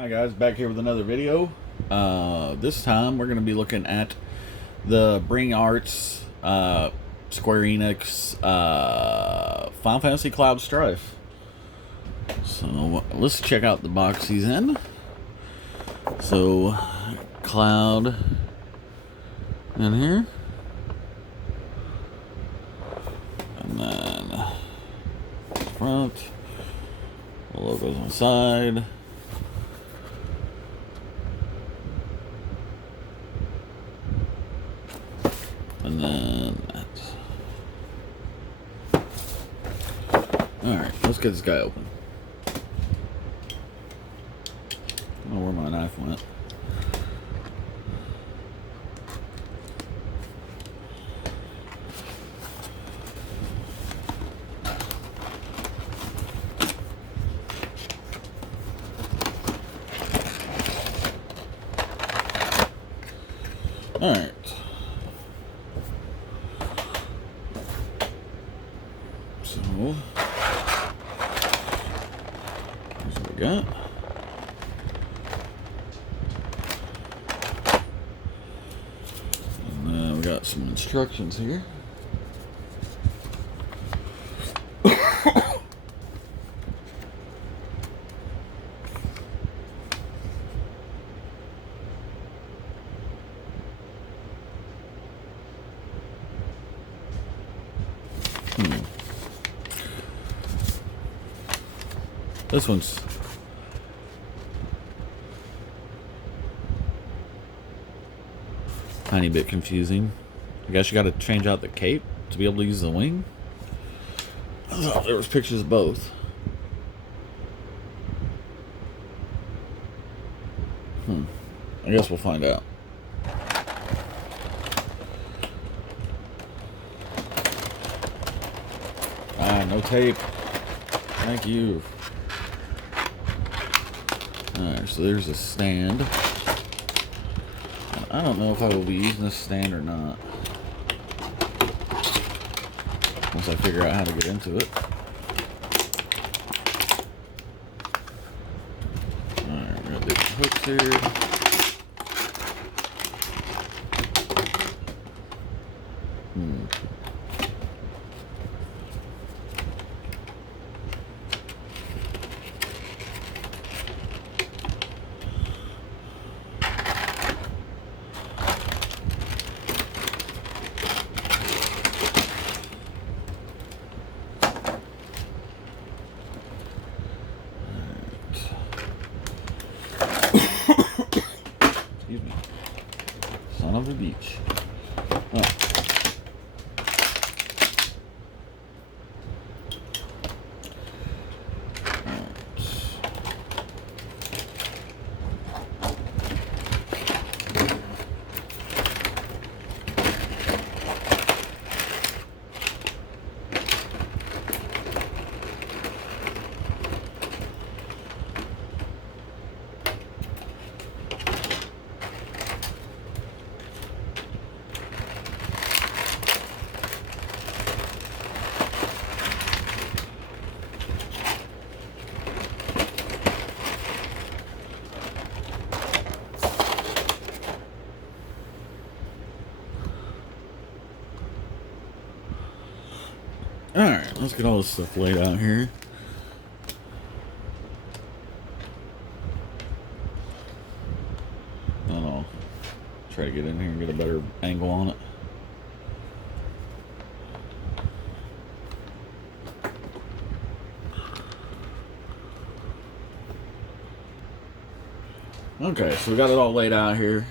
Hi guys, back here with another video. This time we're going to be looking at the Bring Arts Square Enix Final Fantasy Cloud Strife. So let's check out the box he's in. So Cloud in here, and then front, the logo's on the side. And then that's... Alright, let's get this guy open. I don't know where my knife went. Alright. So, here's what we got. And then we got some instructions here. This one's a tiny bit confusing. I guess you got to change out the cape to be able to use the wing. I thought there was pictures of both. I guess we'll find out. No tape. Thank you. Alright, so there's a stand. I don't know if I will be using this stand or not. Once I figure out how to get into it. Alright, we got these hooks here. Excuse me. Son of a beach. Oh. Alright, let's get all this stuff laid out here. I'll try to get in here and get a better angle on it. Okay, so we got it all laid out here.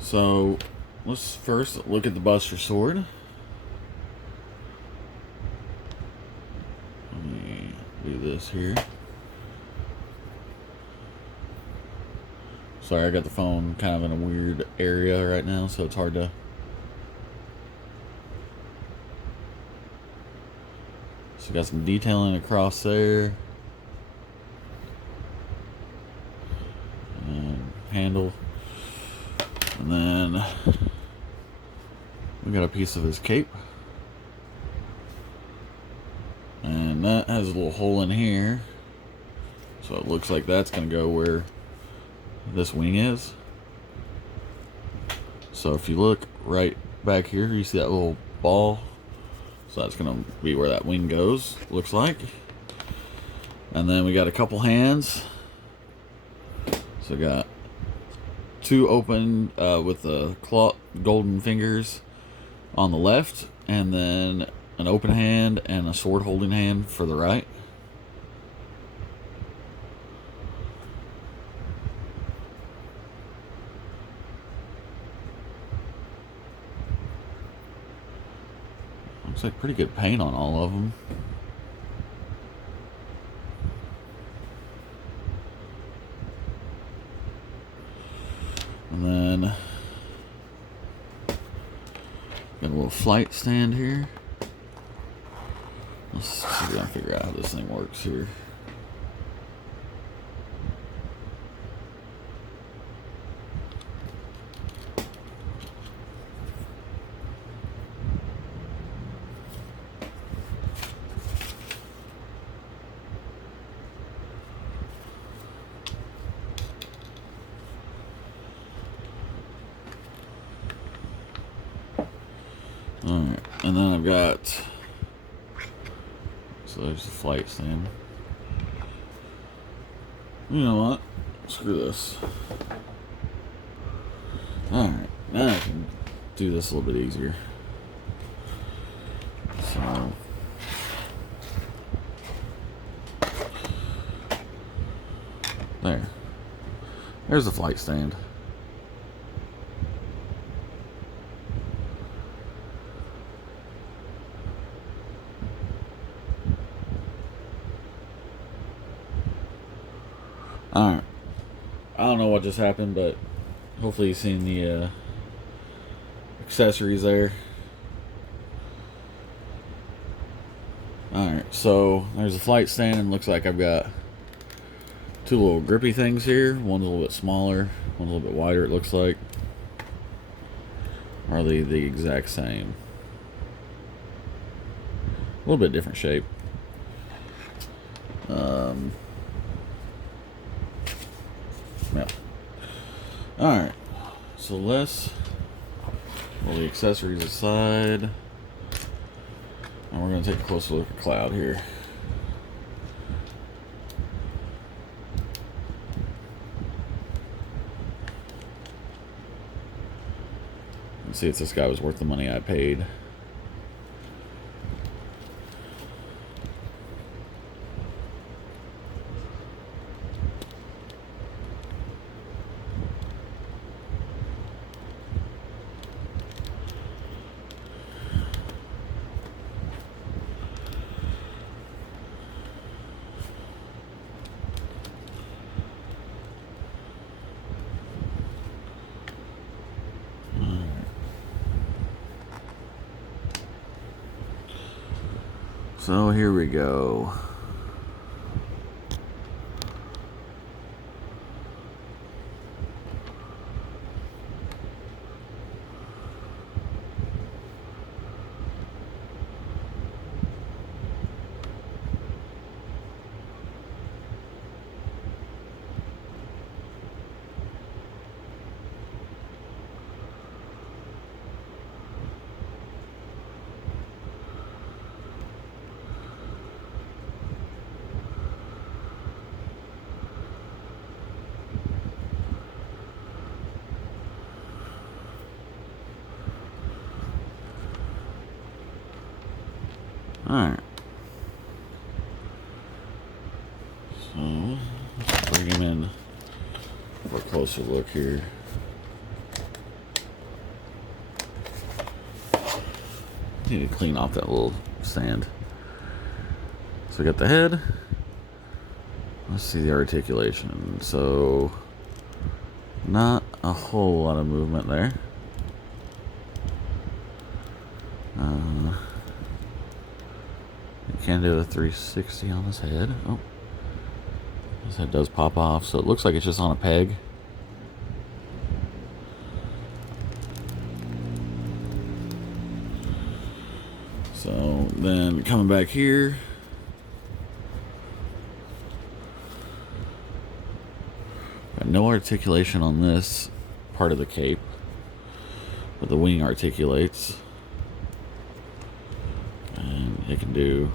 So, let's first look at the Buster Sword. Let me do this here. Sorry, I got the phone kind of in a weird area right now, so it's hard to... So, got some detailing across there. And handle. And then we got a piece of his cape. And that has a little hole in here. So So it looks like that's going to go where this wing is. So if you look right back here, you see that little ball. So that's going to be where that wing goes, looks like. And then we got a couple hands. So we got two open with the golden fingers on the left, and then an open hand and a sword holding hand for the right. Looks like pretty good paint on all of them. And then got a little flight stand here. Let's see if I can figure out how this thing works here. Alright, and then I've got, so there's the flight stand. You know what? Screw this. Alright, now I can do this a little bit easier. So, there's the flight stand. Alright, I don't know what just happened, but hopefully you've seen the accessories there. Alright, so there's a flight stand, and looks like I've got two little grippy things here. One's a little bit smaller, one's a little bit wider, it looks like. Or are they the exact same? A little bit different shape. Yeah. Alright, so let's roll the accessories aside, and we're going to take a closer look at Cloud here. Let's see if this guy was worth the money I paid. So here we go. Alright. So, let's bring him in for a closer look here. Need to clean off that little sand. So we got the head. Let's see the articulation. So, not a whole lot of movement there. Can do a 360 on his head. Oh, his head does pop off, so it looks like it's just on a peg. So then coming back here, Got no articulation on this part of the cape, but the wing articulates. And it can do,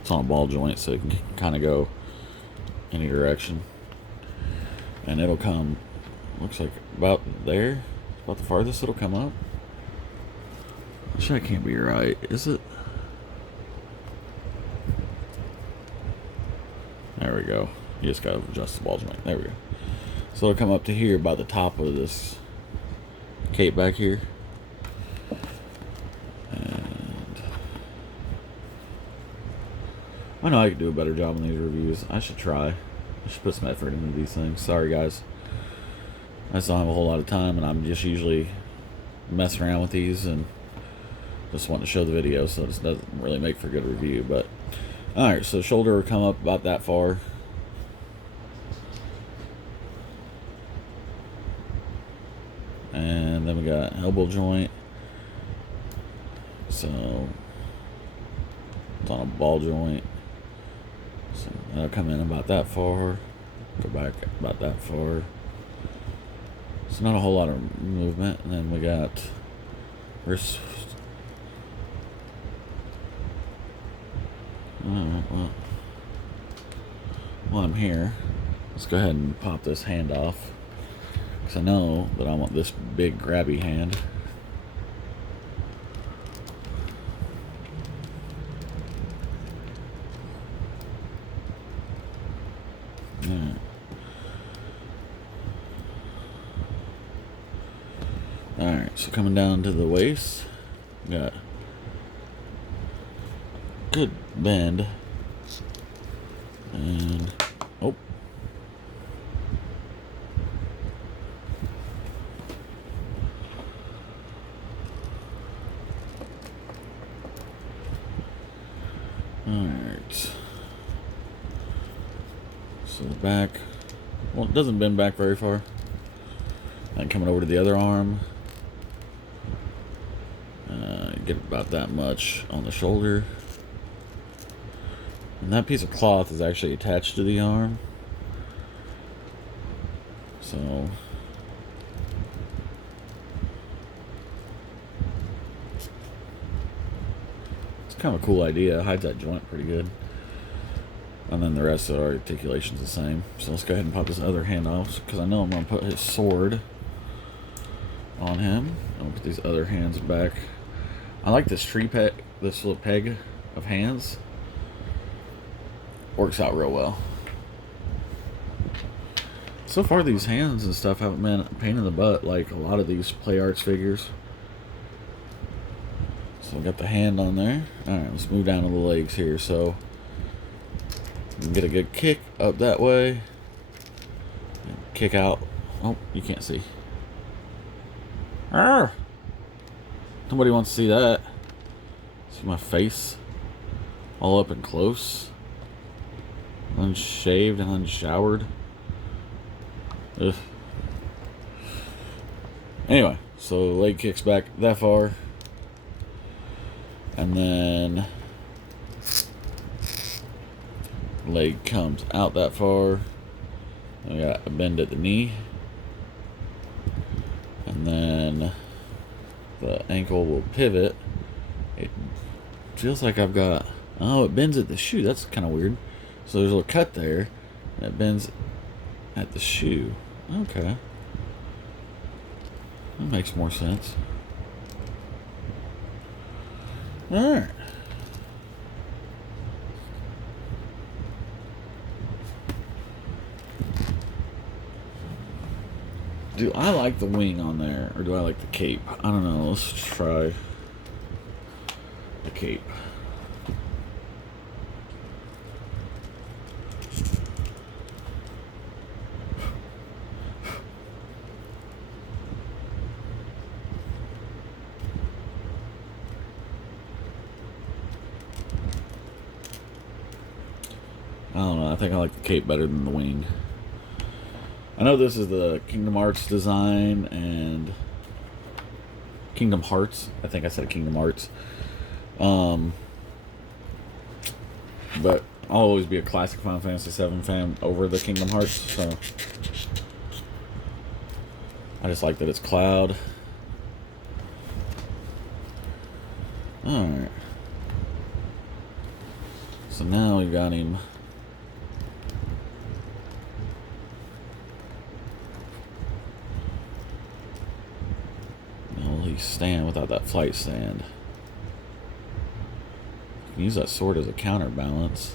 it's on a ball joint, so it can kind of go any direction. And it'll come, looks like about there, about the farthest it'll come up. Actually, that can't be right, is it? There we go. You just gotta adjust the ball joint. There we go. So it'll come up to here by the top of this cape back here. And I know I could do a better job on these reviews. I should try. I should put some effort into these things. Sorry, guys. I just don't have a whole lot of time, and I'm just usually messing around with these and just wanting to show the video, so it doesn't really make for a good review. But alright, so shoulder will come up about that far. And then we got elbow joint. So it's on a ball joint. So that'll come in about that far. Go back about that far. So not a whole lot of movement. And then we got wrist. Alright, well, while I'm here, let's go ahead and pop this hand off, because I know that I want this big grabby hand. Alright, so coming down to the waist, we got good bend, and oh, alright, so the back, well, it doesn't bend back very far. And coming over to the other arm, get about that much on the shoulder. And that piece of cloth is actually attached to the arm. So it's kind of a cool idea. It hides that joint pretty good. And then the rest of the articulation's the same. So let's go ahead and pop this other hand off, because I know I'm going to put his sword on him. I'll put these other hands back. I like this tree peg, this little peg of hands. Works out real well. So far these hands and stuff haven't been a pain in the butt like a lot of these Play Arts figures. So I got the hand on there. Alright, let's move down to the legs here. So you can get a good kick up that way. Kick out. Oh, you can't see. Arr! Nobody wants to see that. See my face all up and close. Unshaved and unshowered. Ugh. Anyway, so leg kicks back that far. And then leg comes out that far. And we got a bend at the knee. And then the ankle will pivot. It feels like I've got, oh, it bends at the shoe. That's kind of weird. So there's a little cut there, and it bends at the shoe. Okay. That makes more sense. Alright. Do I like the wing on there, or do I like the cape? I don't know. Let's try the cape. I don't know. I think I like the cape better than the wing. I know this is the Kingdom Hearts design, and Kingdom Hearts. I think I said Kingdom Hearts. But I'll always be a classic Final Fantasy VII fan over the Kingdom Hearts. So I just like that it's cloud. Alright. So now we've got him. Now will he stand without that flight stand? You can use that sword as a counterbalance.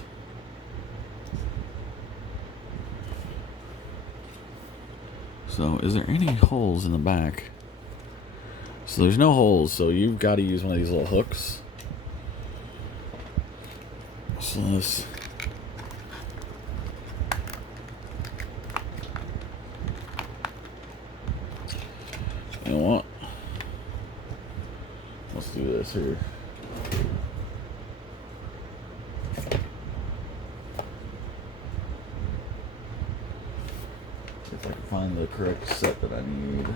So, is there any holes in the back? So there's no holes, so you've got to use one of these little hooks. So this. You know what? Let's do this here. See if I can find the correct set that I need.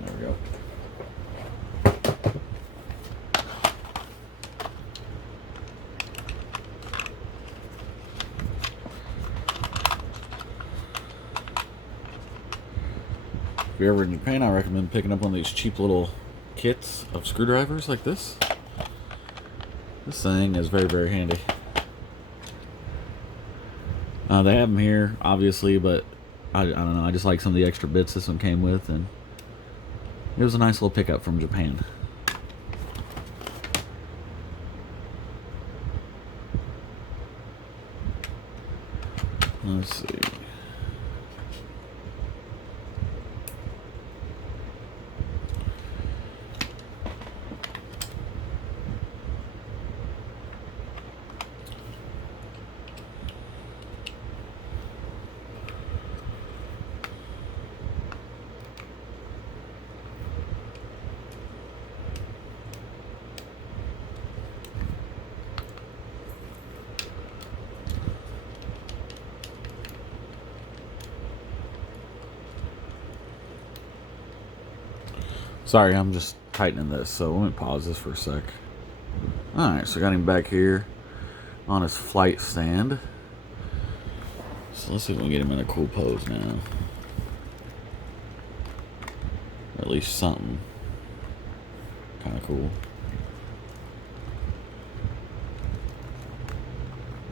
There we go. If you're ever in Japan, I recommend picking up one of these cheap little kits of screwdrivers like this. This thing is very, very handy. They have them here, obviously, but I don't know. I just like some of the extra bits this one came with, and it was a nice little pickup from Japan. Let's see. Sorry, I'm just tightening this, so let me pause this for a sec. Alright, so I got him back here on his flight stand. So let's see if we can get him in a cool pose now. Or at least something kind of cool.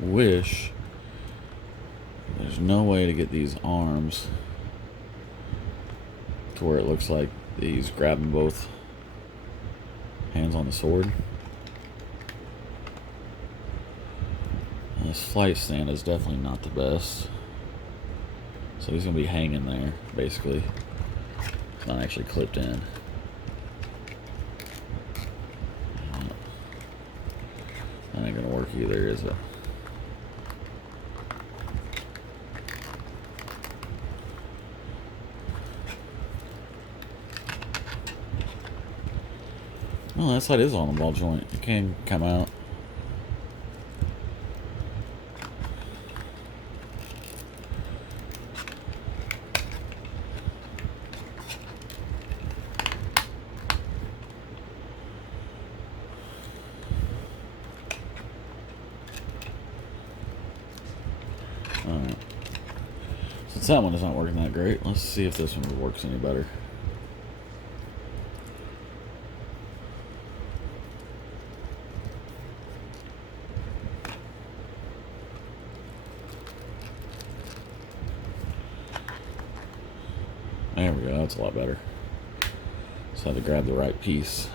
Wish there's no way to get these arms to where it looks like he's grabbing both hands on the sword. And this flight stand is definitely not the best. So he's going to be hanging there, basically. It's not actually clipped in. That ain't going to work either, is it? Oh, that side is on the ball joint. It can come out. Alright. Since that one is not working that great, let's see if this one works any better. There we go, that's a lot better. Just had to grab the right piece.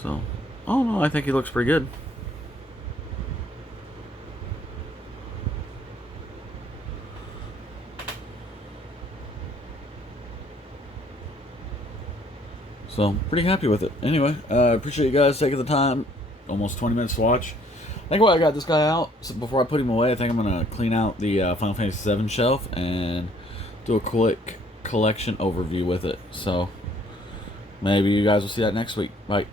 So, oh no, I think he looks pretty good. So, pretty happy with it. Anyway, I appreciate you guys taking the time. Almost 20 minutes to watch. think while I got this guy out, so before I put him away, I think I'm going to clean out the Final Fantasy VII shelf and do a quick collection overview with it. So maybe you guys will see that next week. Bye.